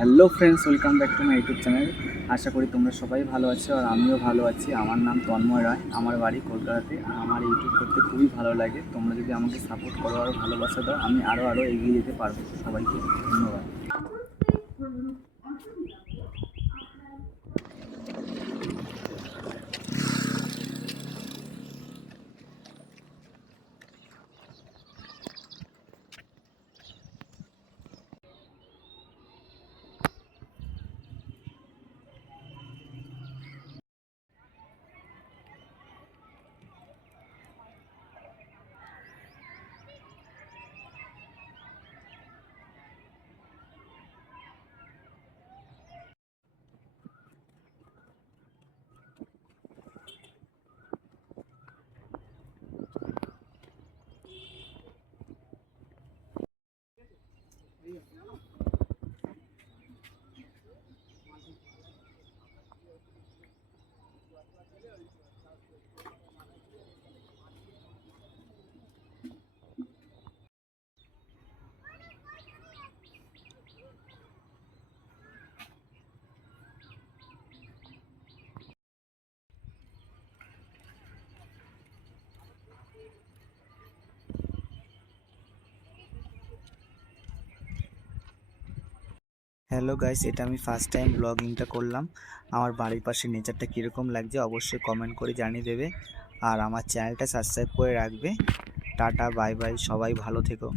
Hello friends, welcome back to my YouTube channel. আশা করি তোমরা সবাই ভালো আছো আর আমিও ভালো আছি। আমার নাম তন্ময় রায়, আমার বাড়ি কলকাতাতে। আমার ইউটিউব করতে খুবই ভালো লাগে। তোমরা যদি আমাকে সাপোর্ট করো আর ভালোবাসা দাও, আমি আরও এগিয়ে যেতে পারবো। সবাইকে ধন্যবাদ। হ্যালো গাইস, এটা আমি ফার্স্ট টাইম ব্লগিংটা করলাম। আমার বাড়ির পাশে নেচারটা কীরকম লাগছে অবশ্যই কমেন্ট করে জানিয়ে দেবে। আর আমার চ্যানেলটা সাবস্ক্রাইব করে রাখবে। টাটা, বাই বাই, সবাই ভালো থেকো।